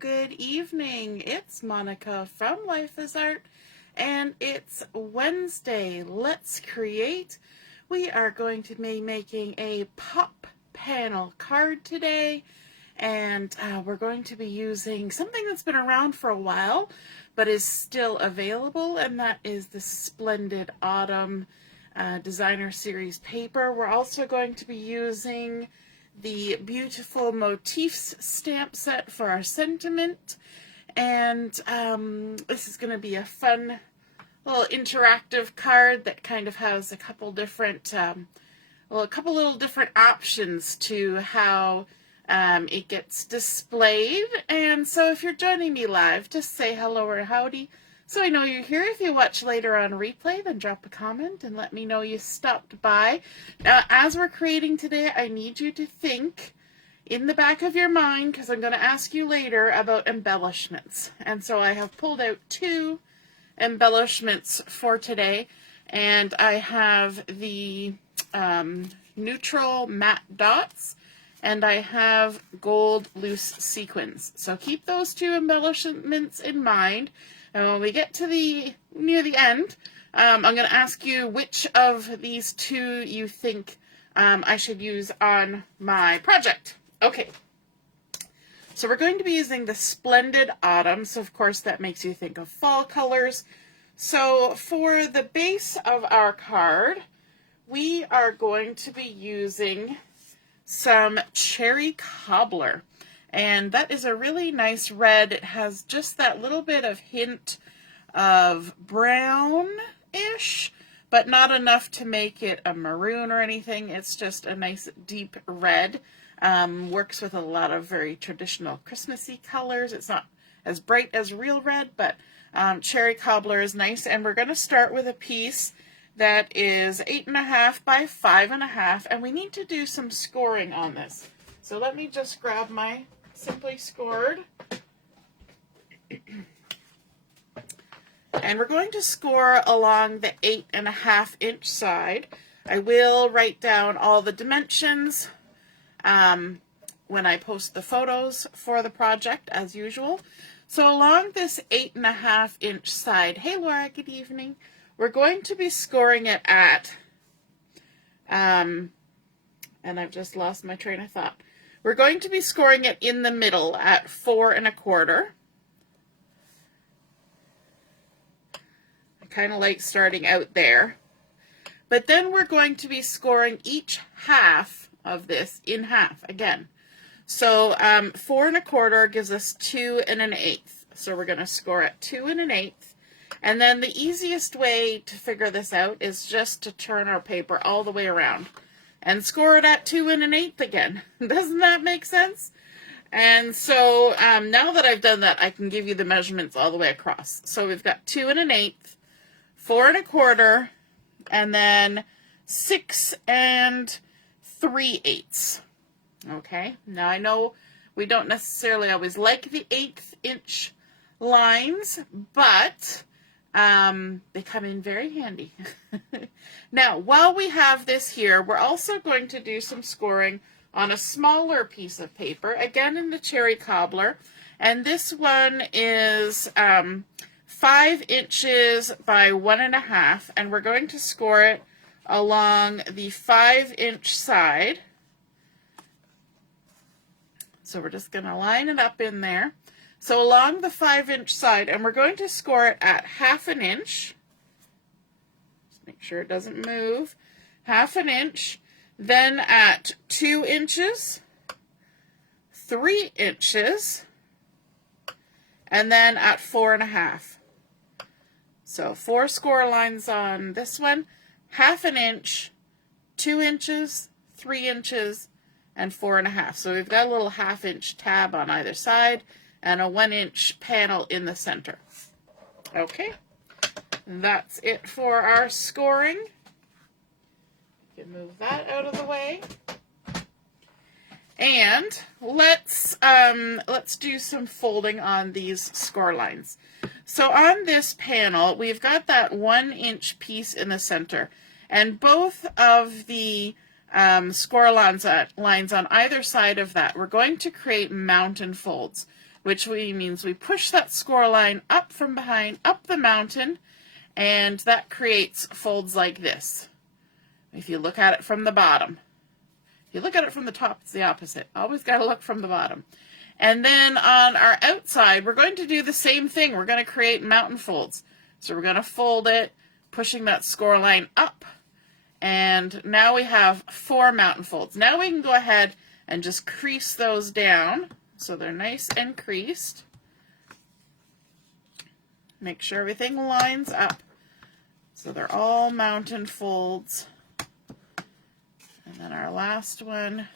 good evening. It's Monica from Life is Art, and it's Wednesday. Let's create. We are going to be making a pop panel card today, and we're going to be using something that's been around for a while, but is still available, and that is the Splendid Autumn Designer Series paper. We're also going to be using the beautiful Motifs stamp set for our sentiment, and this is going to be a fun little interactive card that kind of has a couple different, a couple little different options to how it gets displayed. And so if you're joining me live, just say hello or howdy so I know you're here. If you watch later on replay, then drop a comment and let me know you stopped by. Now, as we're creating today, I need you to think in the back of your mind, because I'm going to ask you later about embellishments. And so I have pulled out two embellishments for today, and I have the neutral matte dots, and I have gold loose sequins. So keep those two embellishments in mind. And when we get to near the end, I'm going to ask you which of these two you think I should use on my project. Okay, so we're going to be using the Splendid Autumn, so of course that makes you think of fall colors. So for the base of our card, we are going to be using some cherry cobbler. And that is a really nice red. It has just that little bit of hint of brown-ish, but not enough to make it a maroon or anything. It's just a nice deep red. Works with a lot of very traditional Christmassy colors. It's not as bright as real red, but cherry cobbler is nice. And we're going to start with a piece that is 8.5 by 5.5, and we need to do some scoring on this. So let me just grab my Simply Scored. And we're going to score along the 8.5 inch side. I will write down all the dimensions when I post the photos for the project, as usual. So along this 8.5 inch side, hey Laura, good evening. We're going to be scoring it at, and I've just lost my train of thought. We're going to be scoring it in the middle at 4 1/4. I kind of like starting out there. But then we're going to be scoring each half of this in half again. So 4 1/4 gives us 2 1/8. So we're going to score at 2 1/8. And then the easiest way to figure this out is just to turn our paper all the way around and score it at 2 1/8 again. Doesn't that make sense? And so now that I've done that, I can give you the measurements all the way across. So we've got 2 1/8, 4 1/4, and then 6 3/8. Okay, now I know we don't necessarily always like the 1/8 inch lines, but they come in very handy. Now, while we have this here, we're also going to do some scoring on a smaller piece of paper, again in the cherry cobbler, and this one is 5 inches by 1.5, and we're going to score it along the 5 inch side. So we're just going to line it up in there. So along the 5 inch side, and we're going to score it at 1/2 inch. Just make sure it doesn't move. 1/2 inch. Then at 2 inches, 3 inches, and then at 4 1/2. So 4 score lines on this one, 1/2 inch, 2 inches, 3 inches, and 4 1/2. So we've got a little 1/2 inch tab on either side, and a 1 inch panel in the center. Okay, that's it for our scoring. You can move that out of the way. And let's do some folding on these score lines. So on this panel, we've got that 1 inch piece in the center, and both of the score lines on either side of that, we're going to create mountain folds. which means we push that score line up from behind, up the mountain, and that creates folds like this. If you look at it from the bottom. If you look at it from the top, it's the opposite. Always got to look from the bottom. And then on our outside, we're going to do the same thing. We're going to create mountain folds. So we're going to fold it, pushing that score line up. And now we have 4 mountain folds. Now we can go ahead and just crease those down so they're nice and creased. Make sure everything lines up so they're all mountain folds. And then our last one,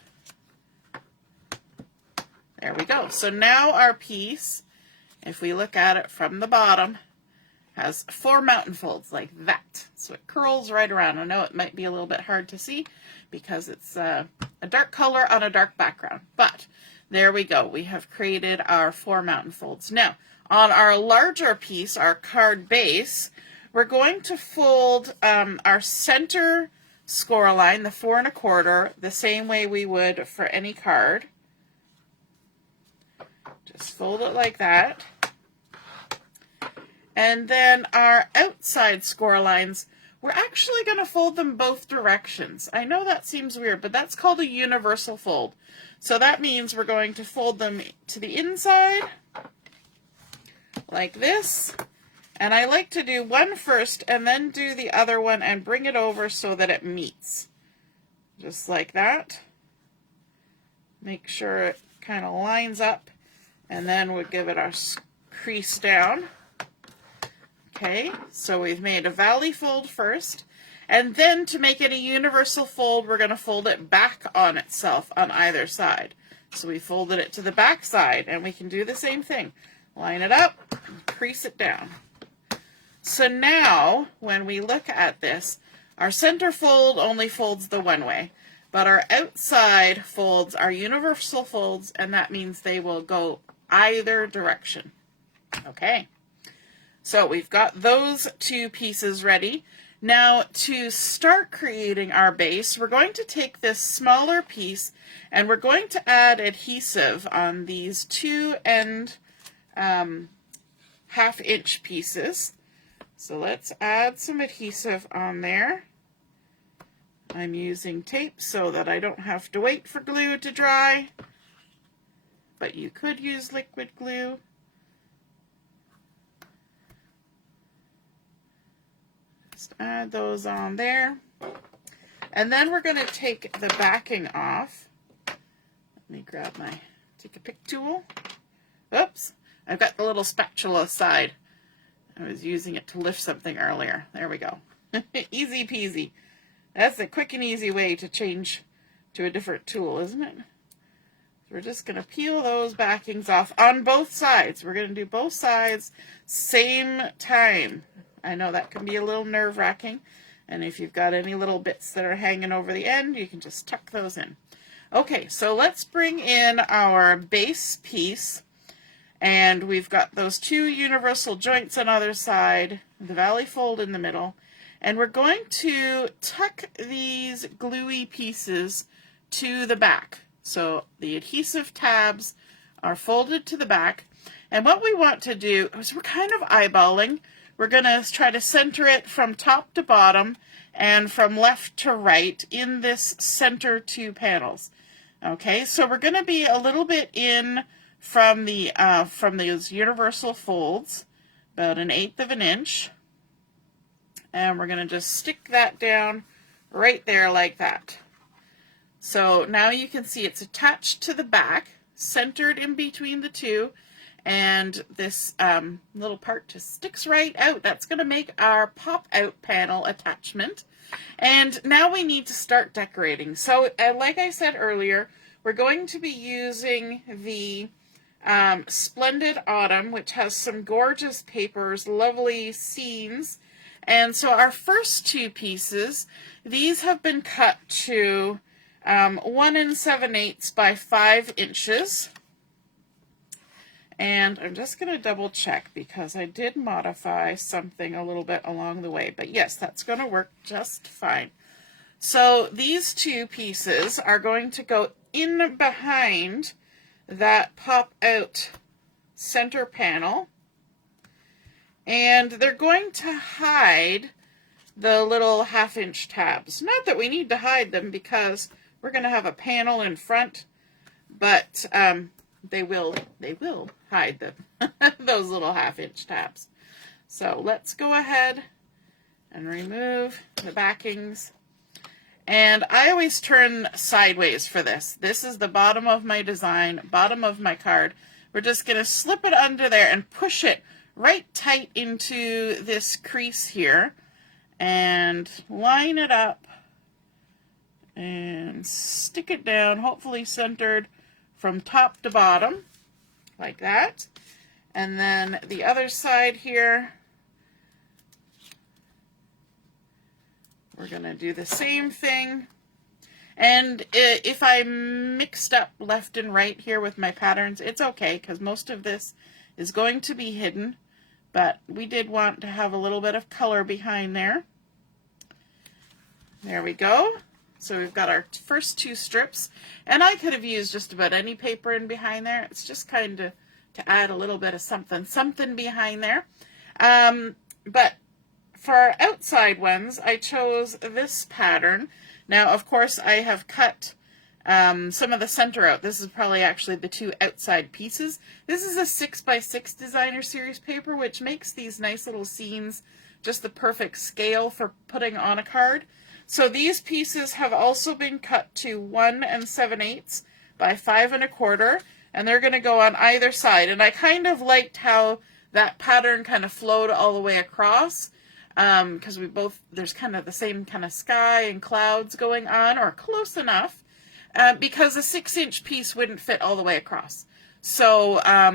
there we go. So now our piece, if we look at it from the bottom, has 4 mountain folds like that. So it curls right around. I know it might be a little bit hard to see because it's a dark color on a dark background, but there we go. We have created our 4 mountain folds. Now, on our larger piece, our card base, we're going to fold our center score line, the 4 1/4, the same way we would for any card. Just fold it like that. And then our outside score lines, we're actually going to fold them both directions. I know that seems weird, but that's called a universal fold. So that means we're going to fold them to the inside like this. And I like to do one first and then do the other one and bring it over so that it meets. Just like that. Make sure it kind of lines up, and then we'll give it our crease down. Okay, so we've made a valley fold first, and then to make it a universal fold, we're going to fold it back on itself on either side. So we folded it to the back side, and we can do the same thing. Line it up, and crease it down. So now, when we look at this, our center fold only folds the one way, but our outside folds are universal folds, and that means they will go either direction. Okay, so we've got those 2 pieces ready. Now, to start creating our base, we're going to take this smaller piece, and we're going to add adhesive on these 2 end 1/2 inch pieces. So let's add some adhesive on there. I'm using tape so that I don't have to wait for glue to dry, but you could use liquid glue. Just add those on there. And then we're going to take the backing off. Let me grab my take a pick tool. Oops, I've got the little spatula side. I was using it to lift something earlier. There we go. Easy peasy. That's a quick and easy way to change to a different tool, isn't it? So we're just going to peel those backings off on both sides. We're going to do both sides same time. I know that can be a little nerve-wracking, and if you've got any little bits that are hanging over the end, you can just tuck those in. Okay, so let's bring in our base piece. And we've got those 2 universal joints on either side, the valley fold in the middle, and we're going to tuck these gluey pieces to the back. So the adhesive tabs are folded to the back, and what we want to do is we're kind of eyeballing. We're going to try to center it from top to bottom and from left to right in this center 2 panels. Okay, so we're going to be a little bit in from those universal folds, about 1/8 of an inch, and we're going to just stick that down right there like that. So now you can see it's attached to the back, centered in between the 2, and this little part just sticks right out. That's going to make our pop-out panel attachment. And now we need to start decorating. So like I said earlier, we're going to be using the Splendid Autumn, which has some gorgeous papers, lovely scenes. And so our first 2 pieces, these have been cut to 1 7/8 by 5 inches. And I'm just going to double check because I did modify something a little bit along the way. But yes, that's going to work just fine. So these 2 pieces are going to go in behind that pop out center panel. And they're going to hide the little 1/2-inch tabs. Not that we need to hide them because we're going to have a panel in front, but they will hide them, those little 1/2-inch tabs. So let's go ahead and remove the backings. And I always turn sideways for this. This is the bottom of my design, bottom of my card. We're just going to slip it under there and push it right tight into this crease here and line it up and stick it down, hopefully centered from top to bottom, like that. And then the other side here, we're going to do the same thing. And if I mixed up left and right here with my patterns, it's okay because most of this is going to be hidden. But we did want to have a little bit of color behind there. There we go. So we've got our first 2 strips. And I could have used just about any paper in behind there. It's just kind of to add a little bit of something behind there. But for our outside ones, I chose this pattern. Now, of course, I have cut some of the center out. This is probably actually the 2 outside pieces. This is a 6x6 designer series paper, which makes these nice little scenes just the perfect scale for putting on a card. So these pieces have also been cut to 1 7/8 by 5 1/4, and they're going to go on either side. And I kind of liked how that pattern kind of flowed all the way across, because there's kind of the same kind of sky and clouds going on, or close enough. Because a 6-inch piece wouldn't fit all the way across. So I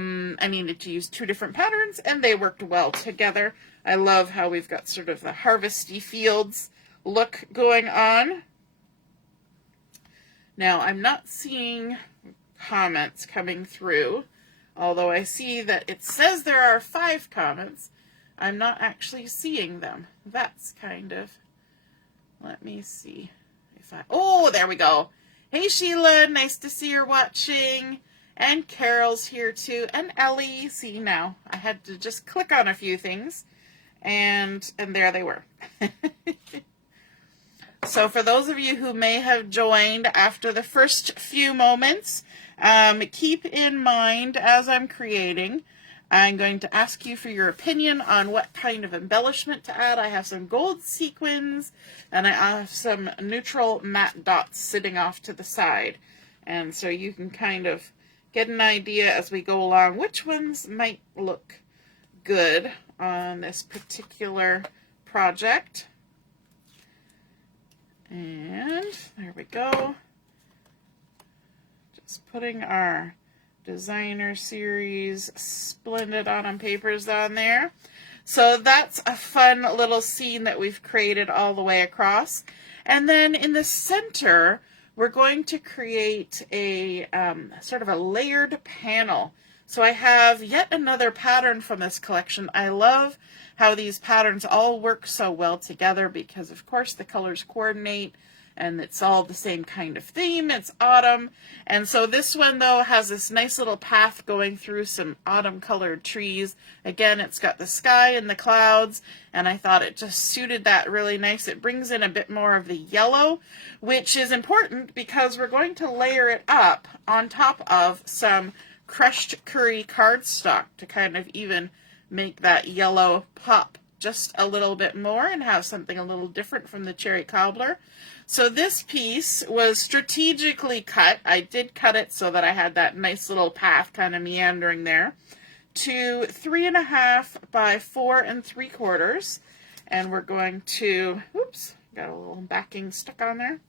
needed to use 2 different patterns, and they worked well together. I love how we've got sort of the harvesty fields look going on. Now, I'm not seeing comments coming through, although I see that it says there are 5 comments. I'm not actually seeing them. That's kind of, let me see if oh, there we go. Hey Sheila, nice to see you're watching. And Carol's here too. And Ellie, see now, I had to just click on a few things. And there they were. So for those of you who may have joined after the first few moments, keep in mind as I'm creating, I'm going to ask you for your opinion on what kind of embellishment to add. I have some gold sequins, and I have some neutral matte dots sitting off to the side. And so you can kind of get an idea as we go along which ones might look good on this particular project. And there we go. Just putting our designer series Splendid Autumn papers on there. So that's a fun little scene that we've created all the way across. And then in the center, we're going to create a sort of a layered panel. So I have yet another pattern from this collection. I love how these patterns all work so well together because, of course, the colors coordinate and it's all the same kind of theme. It's autumn. And so this one, though, has this nice little path going through some autumn-colored trees. Again, it's got the sky and the clouds, and I thought it just suited that really nice. It brings in a bit more of the yellow, which is important because we're going to layer it up on top of some crushed curry cardstock to kind of even make that yellow pop just a little bit more and have something a little different from the cherry cobbler. So this piece was strategically cut. I did cut it so that I had that nice little path kind of meandering there to 3.5 by 4 3/4. And we're going to, oops, got a little backing stuck on there.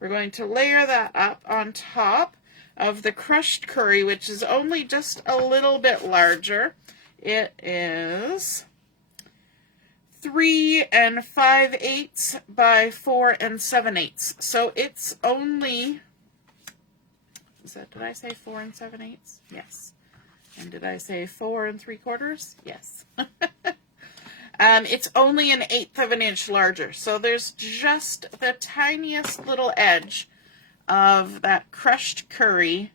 We're going to layer that up on top of the crushed curry, which is only just a little bit larger. It is 3 5/8 by 4 7/8. So it's only, did I say 4 7/8? Yes. And did I say 4 3/4? Yes. It's only 1/8 of an inch larger. So there's just the tiniest little edge of that crushed curry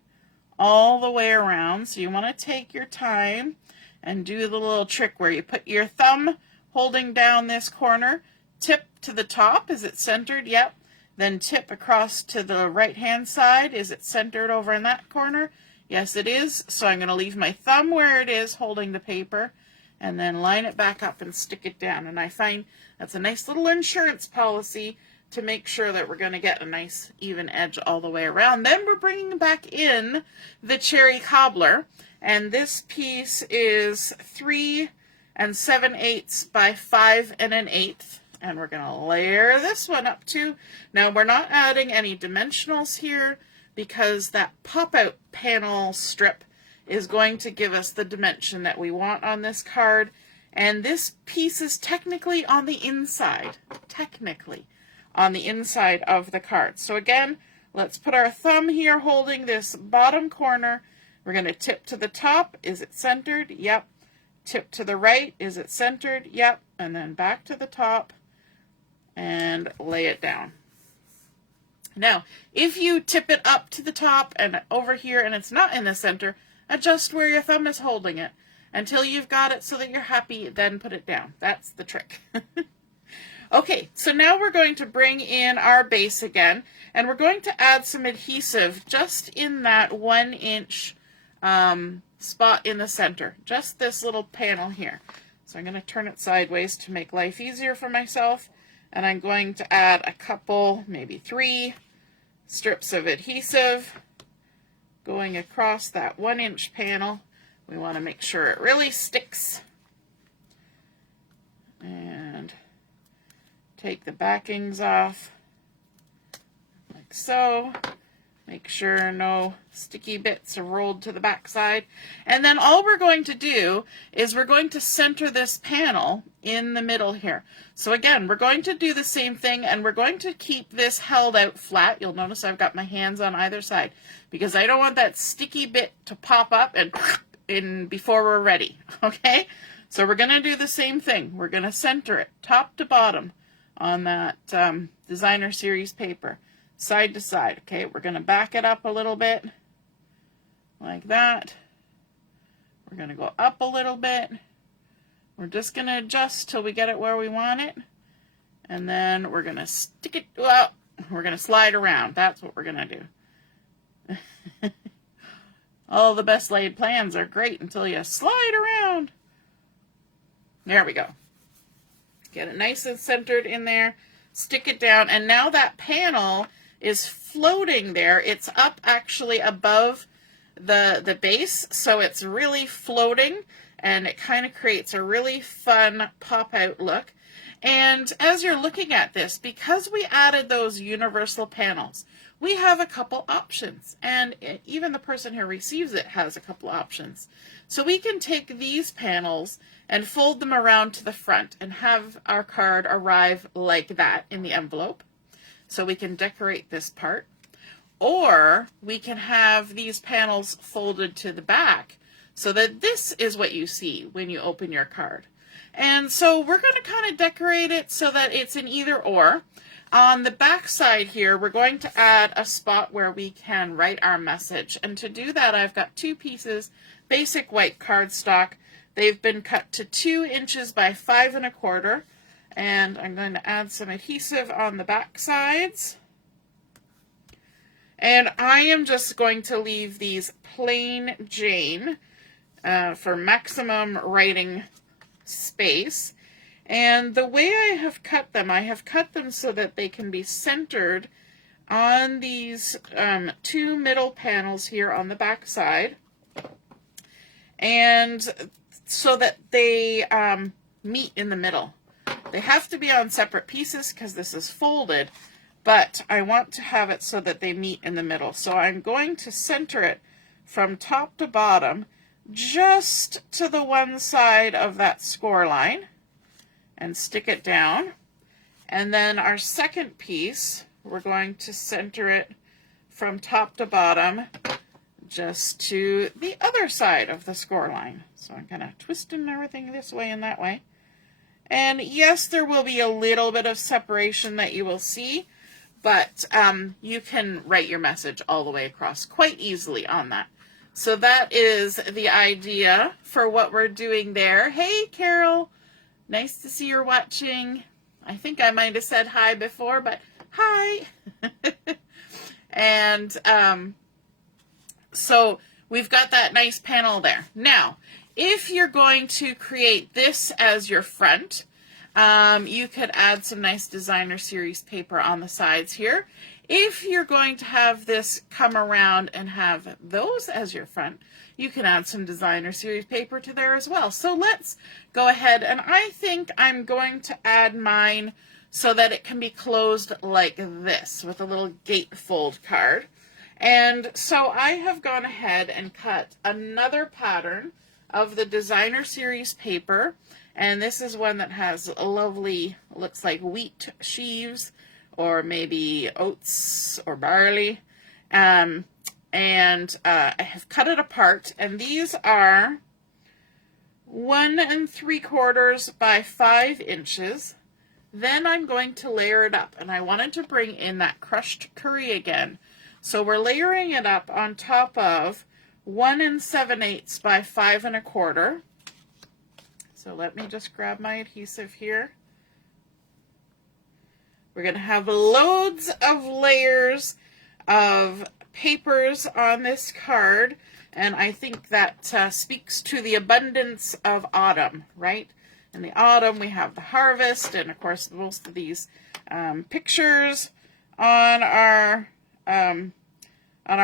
all the way around. So you want to take your time and do the little trick where you put your thumb holding down this corner, tip to the top. Is it centered? Yep. Then tip across to the right hand side. Is it centered over in that corner? Yes, it is. So I'm going to leave my thumb where it is holding the paper and then line it back up and stick it down. And I find that's a nice little insurance policy to make sure that we're going to get a nice even edge all the way around. Then we're bringing back in the cherry cobbler, and this piece is 3 7/8 by 5 1/8, and we're going to layer this one up too. Now we're not adding any dimensionals here because that pop-out panel strip is going to give us the dimension that we want on this card, and this piece is technically on the inside. On the inside of the card. So again, let's put our thumb here holding this bottom corner. We're going to tip to the top. Is it centered? Yep. Tip to the right. Is it centered? Yep. And then back to the top and lay it down. Now, if you tip it up to the top and over here and it's not in the center, adjust where your thumb is holding it until you've got it so that you're happy, then put it down. That's the trick. Okay, so now we're going to bring in our base again, and we're going to add some adhesive just in that 1-inch spot in the center, just this little panel here. So I'm going to turn it sideways to make life easier for myself, and I'm going to add a couple, maybe 3 strips of adhesive going across that 1-inch panel. We want to make sure it really sticks. And take the backings off, like so. Make sure no sticky bits are rolled to the back side. And then all we're going to do is we're going to center this panel in the middle here. So again, we're going to do the same thing, and we're going to keep this held out flat. You'll notice I've got my hands on either side because I don't want that sticky bit to pop up and in before we're ready, okay? So we're going to do the same thing. We're going to center it top to bottom on that designer series paper, side to side. Okay, we're going to back it up a little bit like that. We're going to go up a little bit. We're just going to adjust till we get it where we want it, and then we're going to stick it, well, we're going to slide around. That's what we're going to do. All the best laid plans are great until you slide around. There we go. Get it nice and centered in there, stick it down, and now that panel is floating there. It's up actually above the base, so it's really floating, and it kind of creates a really fun pop-out look. And as you're looking at this, because we added those universal panels, we have a couple options, and even the person who receives it has a couple options. So we can take these panels and fold them around to the front and have our card arrive like that in the envelope. So we can decorate this part. Or we can have these panels folded to the back so that this is what you see when you open your card. And so we're going to kind of decorate it so that it's an either or. On the back side here, we're going to add a spot where we can write our message. And to do that, I've got 2 pieces, basic white cardstock. They've been cut to 2 inches by 5 1/4. And I'm going to add some adhesive on the back sides. And I am just going to leave these plain Jane for maximum writing space. And the way I have cut them so that they can be centered on these 2 middle panels here on the back side. And so that they meet in the middle. They have to be on separate pieces because this is folded, but I want to have it so that they meet in the middle. So I'm going to center it from top to bottom just to the one side of that score line and stick it down. And then our second piece, we're going to center it from top to bottom just to the other side of the score line. So I'm kind of twisting everything this way and that way. And yes, there will be a little bit of separation that you will see, but you can write your message all the way across quite easily on that. So that is the idea for what we're doing there. Hey, Carol, nice to see you're watching. I think I might have said hi before, but hi. And so we've got that nice panel there. Now, if you're going to create this as your front, you could add some nice designer series paper on the sides here. If you're going to have this come around and have those as your front, you can add some designer series paper to there as well. So let's go ahead, and I think I'm going to add mine so that it can be closed like this with a little gatefold card. And so I have gone ahead and cut another pattern of the designer series paper, and this is one that has a lovely, looks like wheat sheaves or maybe oats or barley, and I have cut it apart, and these are 1 3/4 by 5 inches. Then I'm going to layer it up, and I wanted to bring in that crushed curry again. So we're layering it up on top of 1 7/8 by 5 1/4. So let me just grab my adhesive here. We're going to have loads of layers of papers on this card, and I think that speaks to the abundance of autumn, right? In the autumn we have the harvest, and of course most of these pictures on our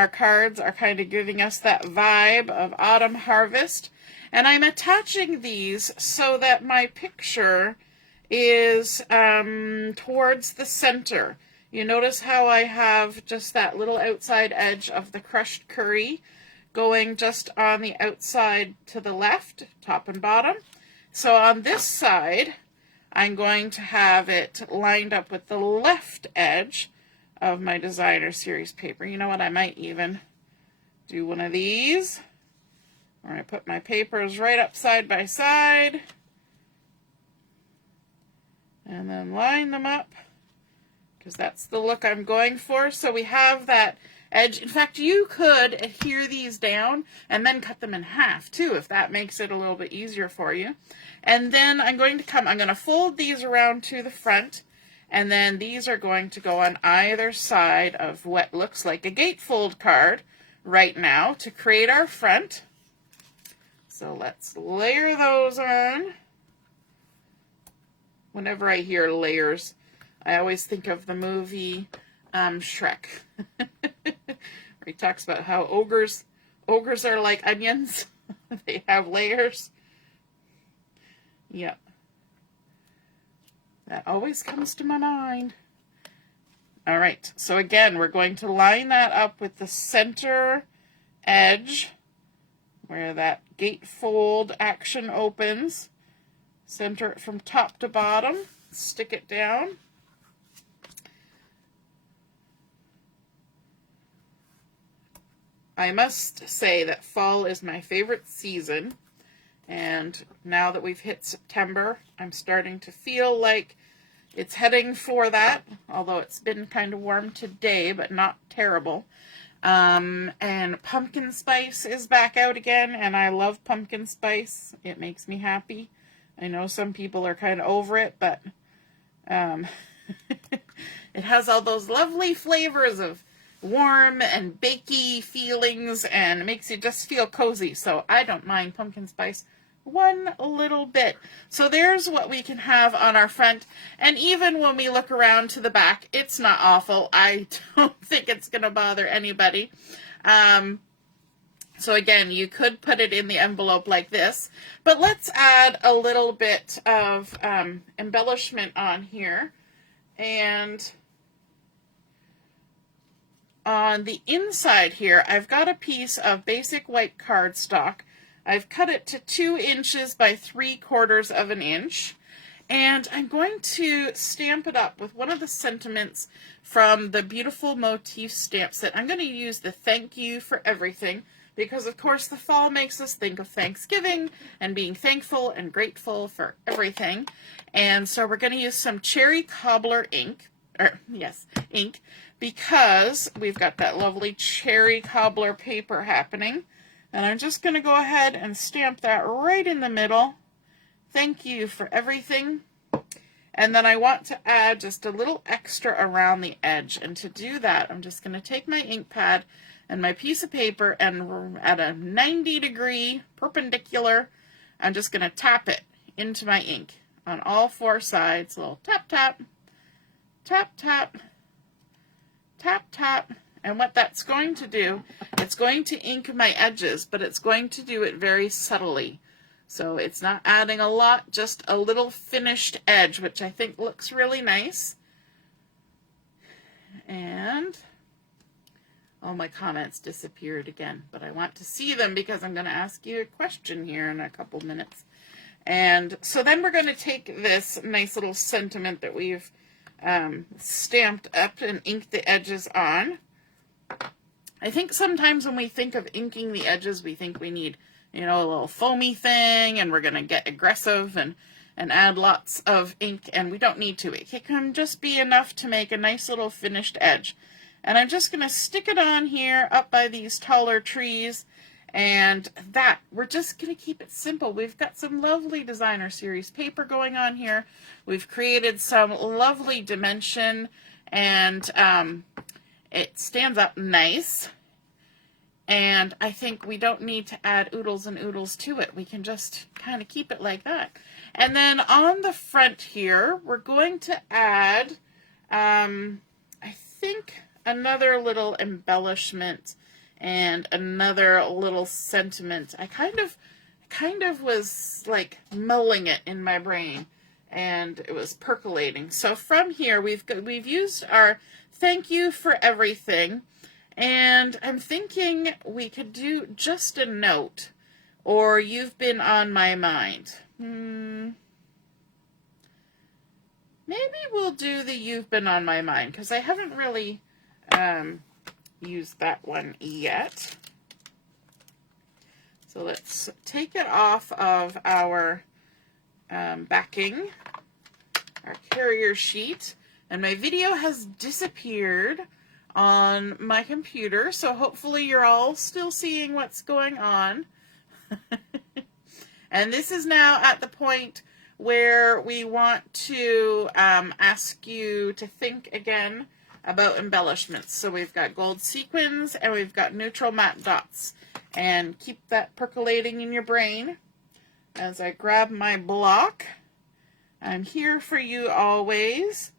cards are kind of giving us that vibe of autumn harvest. And I'm attaching these so that my picture is towards the center. You notice how I have just that little outside edge of the crushed curry going just on the outside to the left, top and bottom. So on this side, I'm going to have it lined up with the left edge of my designer series paper. You know what, I might even do one of these, where I put my papers right up side by side, and then line them up, because that's the look I'm going for. So we have that edge. In fact, you could adhere these down and then cut them in half too, if that makes it a little bit easier for you. And then I'm going to fold these around to the front, and then these are going to go on either side of what looks like a gatefold card right now to create our front. So let's layer those on. Whenever I hear layers, I always think of the movie Shrek, where he talks about how ogres are like onions. They have layers. Yep. That always comes to my mind. All right, so again, we're going to line that up with the center edge where that gatefold action opens. Center it from top to bottom, stick it down. I must say that fall is my favorite season, and now that we've hit September, I'm starting to feel like it's heading for that, although it's been kind of warm today, but not terrible. And pumpkin spice is back out again, and I love pumpkin spice. It makes me happy. I know some people are kind of over it, but it has all those lovely flavors of warm and bakey feelings, and it makes you just feel cozy. So I don't mind pumpkin spice one little bit. So there's what we can have on our front, and even when we look around to the back, it's not awful. I don't think it's going to bother anybody. So again, you could put it in the envelope like this, but let's add a little bit of embellishment on here. And on the inside here, I've got a piece of basic white cardstock. I've cut it to 2 inches by 3/4 of an inch. And I'm going to stamp it up with one of the sentiments from the beautiful Motif stamp set. I'm going to use the thank you for everything, because of course the fall makes us think of Thanksgiving and being thankful and grateful for everything. And so we're going to use some cherry cobbler ink, or yes, ink, because we've got that lovely cherry cobbler paper happening. And I'm just going to go ahead and stamp that right in the middle. Thank you for everything. And then I want to add just a little extra around the edge. And to do that, I'm just going to take my ink pad and my piece of paper, and at a 90-degree perpendicular, I'm just going to tap it into my ink on all four sides. A little tap, tap, tap, tap, tap, tap. And what that's going to do, it's going to ink my edges, but it's going to do it very subtly. So it's not adding a lot, just a little finished edge, which I think looks really nice. And all my comments disappeared again, but I want to see them because I'm going to ask you a question here in a couple minutes. And so then we're going to take this nice little sentiment that we've stamped up and inked the edges on. I think sometimes when we think of inking the edges, we think we need, you know, a little foamy thing, and we're going to get aggressive and add lots of ink, and we don't need to. It can just be enough to make a nice little finished edge. And I'm just going to stick it on here up by these taller trees, and that, we're just going to keep it simple. We've got some lovely designer series paper going on here. We've created some lovely dimension, and it stands up nice. And I think we don't need to add oodles and oodles to it. We can just kind of keep it like that. And then on the front here, we're going to add, I think, another little embellishment and another little sentiment. I kind of was like mulling it in my brain, and it was percolating. So from here, we've used our thank you for everything. And I'm thinking we could do just a note, or you've been on my mind. Maybe we'll do the you've been on my mind, because I haven't really used that one yet. So let's take it off of our backing, our carrier sheet. And my video has disappeared on my computer, so hopefully you're all still seeing what's going on. And this is now at the point where we want to ask you to think again about embellishments. So we've got gold sequins and we've got neutral matte dots. And keep that percolating in your brain as I grab my block. I'm here for you always.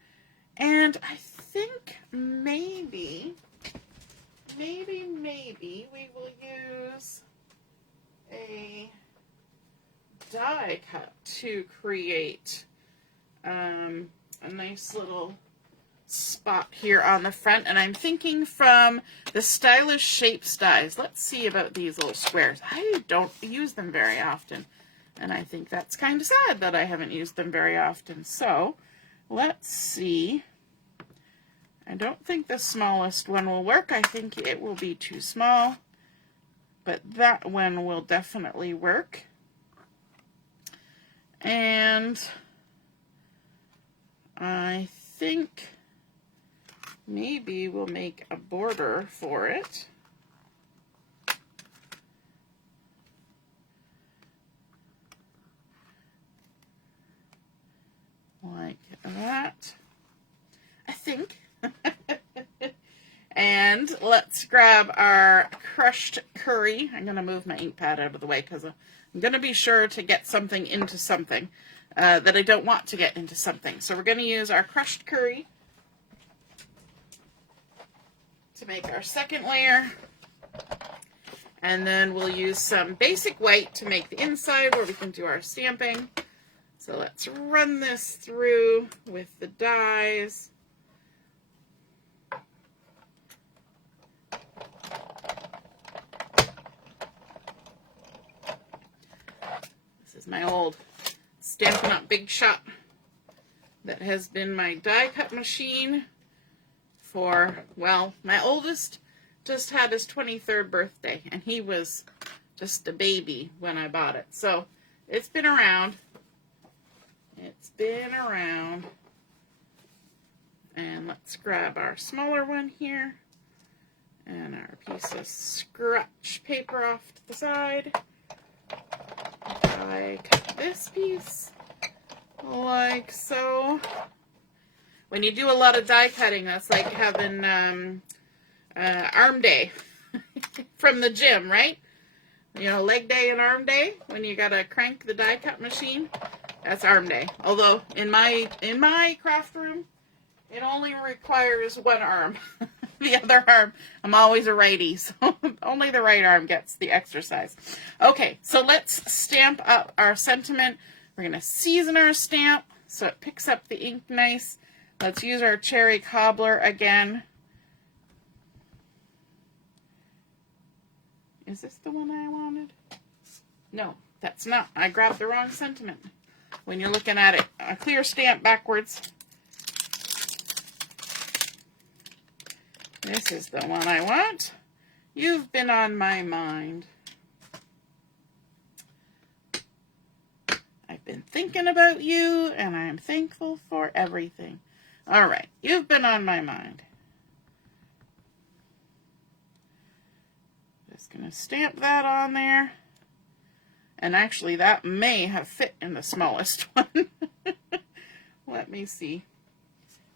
And I think maybe we will use a die cut to create a nice little spot here on the front. And I'm thinking from the Stylish Shapes dies. Let's see about these little squares. I don't use them very often, and I think that's kind of sad that I haven't used them very often. So let's see. I don't think the smallest one will work. I think it will be too small, but that one will definitely work. And I think maybe we'll make a border for it. Like that, I think. And let's grab our crushed curry. I'm going to move my ink pad out of the way because I'm going to be sure to get something into something that I don't want to get into something. So we're going to use our crushed curry to make our second layer. And then we'll use some basic white to make the inside where we can do our stamping. So let's run this through with the dies. This is my old Stampin' Up! Big Shot that has been my die cut machine for, well, my oldest just had his 23rd birthday, and he was just a baby when I bought it. So it's been around. It's been around. And let's grab our smaller one here and our piece of scratch paper off to the side. I cut this piece like so. When you do a lot of die cutting, that's like having arm day from the gym, right? You know, leg day and arm day, when you gotta crank the die cut machine, that's arm day. Although in my craft room, it only requires one arm. The other arm, I'm always a righty, so only the right arm gets the exercise. Okay, so let's stamp up our sentiment. We're gonna season our stamp so it picks up the ink nice. Let's use our cherry cobbler again. Is this the one I wanted? No, that's not. I grabbed the wrong sentiment. When you're looking at it, a clear stamp backwards. This is the one I want. You've been on my mind. I've been thinking about you, and I'm thankful for everything. All right, you've been on my mind. Just going to stamp that on there. And actually, that may have fit in the smallest one. Let me see.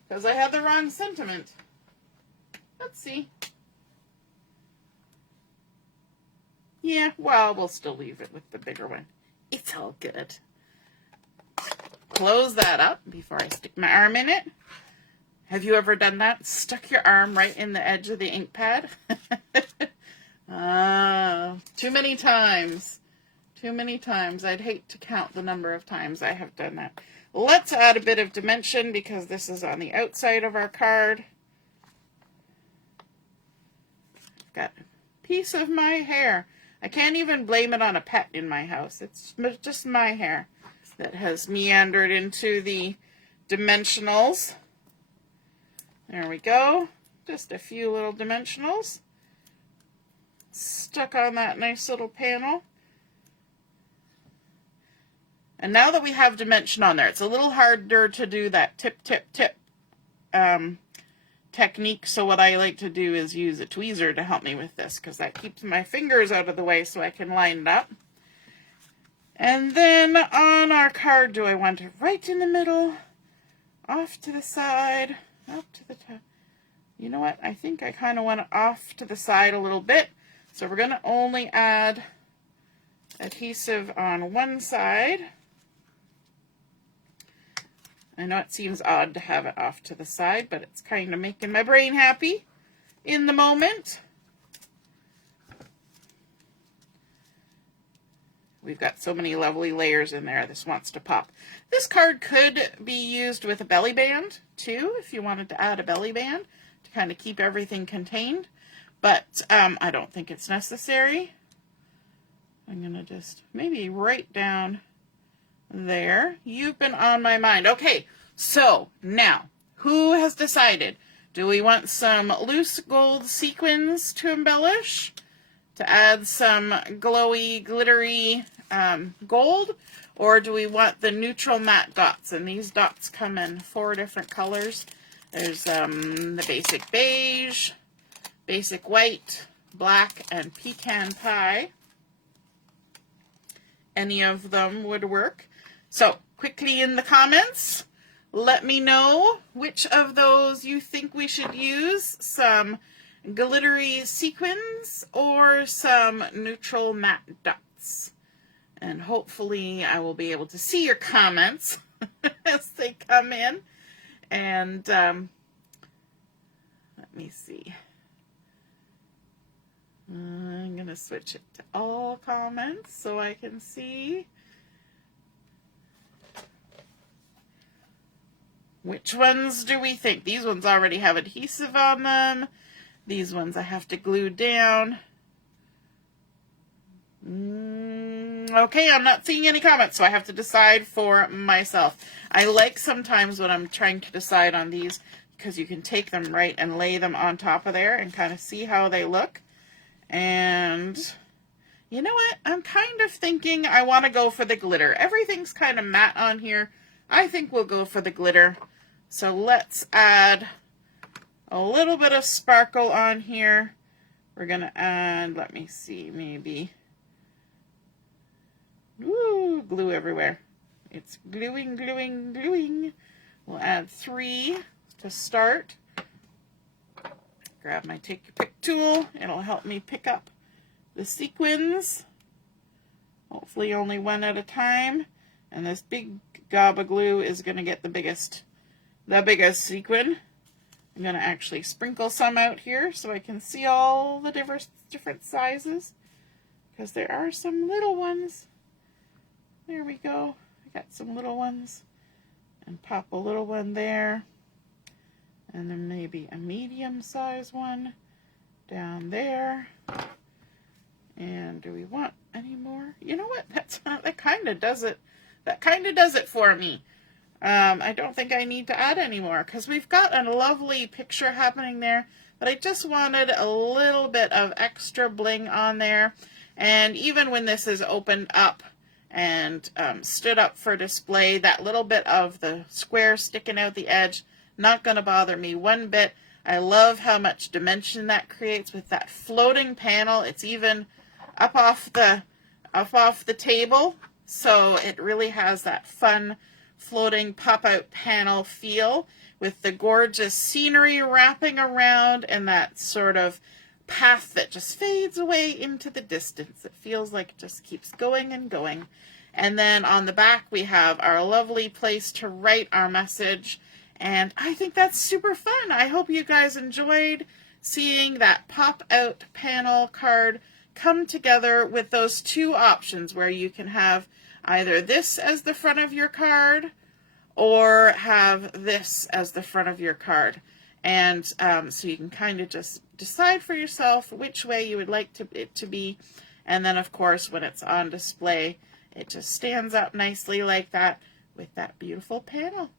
Because I had the wrong sentiment. Let's see. Yeah, well, we'll still leave it with the bigger one. It's all good. Close that up before I stick my arm in it. Have you ever done that? Stuck your arm right in the edge of the ink pad? Too many times. Too many times. I'd hate to count the number of times I have done that. Let's add a bit of dimension because this is on the outside of our card. Got a piece of my hair. I can't even blame it on a pet in my house. It's just my hair that has meandered into the dimensionals. There we go. Just a few little dimensionals. Stuck on that nice little panel. And now that we have dimension on there, it's a little harder to do that tip, tip, tip technique. So what I like to do is use a tweezer to help me with this, because that keeps my fingers out of the way so I can line it up. And then on our card, do I want it right in the middle, off to the side, up to the top? You know what? I think I kind of want it off to the side a little bit. So we're going to only add adhesive on one side. I know it seems odd to have it off to the side, but it's kind of making my brain happy in the moment. We've got so many lovely layers in there. This wants to pop. This card could be used with a belly band, too, if you wanted to add a belly band to kind of keep everything contained. But I don't think it's necessary. I'm going to just maybe right down there. You've been on my mind. Okay, so now, who has decided? Do we want some loose gold sequins to embellish? To add some glowy, glittery gold? Or do we want the neutral matte dots? And these dots come in 4 different colors. There's the basic beige, basic white, black, and pecan pie. Any of them would work. So, quickly in the comments, let me know which of those you think we should use. Some glittery sequins or some neutral matte dots. And hopefully I will be able to see your comments as they come in. And let me see. I'm going to switch it to all comments so I can see. Which ones do we think? These ones already have adhesive on them. These ones I have to glue down. Okay, I'm not seeing any comments, so I have to decide for myself. I like sometimes when I'm trying to decide on these, because you can take them right and lay them on top of there and kind of see how they look. And you know what? I'm kind of thinking I want to go for the glitter. Everything's kind of matte on here. I think we'll go for the glitter. So let's add a little bit of sparkle on here. We're going to add, let me see, maybe, ooh, glue everywhere. It's gluing, gluing, gluing. We'll add 3 to start. Grab my Take Your Pick tool. It'll help me pick up the sequins. Hopefully only one at a time. And this big gob of glue is going to get the biggest sequin. I'm going to actually sprinkle some out here so I can see all the different sizes, because there are some little ones. There we go. I got some little ones. And pop a little one there. And then maybe a medium size one down there. And do we want any more? You know what? That kind of does it. That kind of does it for me. I don't think I need to add any more, because we've got a lovely picture happening there, but I just wanted a little bit of extra bling on there. And even when this is opened up and stood up for display, that little bit of the square sticking out the edge, not going to bother me one bit. I love how much dimension that creates with that floating panel. It's even up off the table, so it really has that fun floating pop-out panel feel with the gorgeous scenery wrapping around and that sort of path that just fades away into the distance. It feels like it just keeps going and going. And then on the back we have our lovely place to write our message, and I think that's super fun. I hope you guys enjoyed seeing that pop-out panel card come together with those 2 options where you can have either this as the front of your card or have this as the front of your card. And so you can kind of just decide for yourself which way you would like it to be. And then, of course, when it's on display, it just stands up nicely like that with that beautiful panel.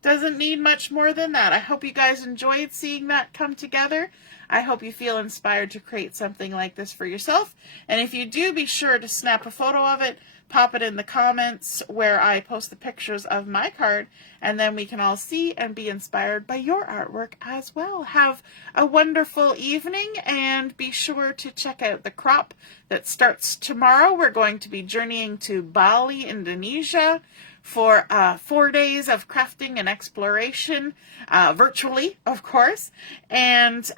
Doesn't need much more than that. I hope you guys enjoyed seeing that come together. I hope you feel inspired to create something like this for yourself. And if you do, be sure to snap a photo of it, pop it in the comments where I post the pictures of my card, and then we can all see and be inspired by your artwork as well. Have a wonderful evening, and be sure to check out the crop that starts tomorrow. We're going to be journeying to Bali, Indonesia for 4 days of crafting and exploration, virtually, of course. And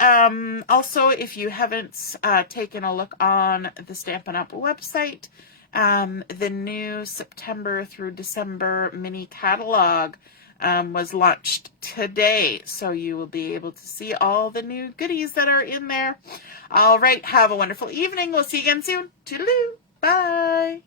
also, if you haven't taken a look on the Stampin' Up! Website, the new September through December mini catalog was launched today, so you will be able to see all the new goodies that are in there. All right, have a wonderful evening. We'll see you again soon. Toodaloo. Bye.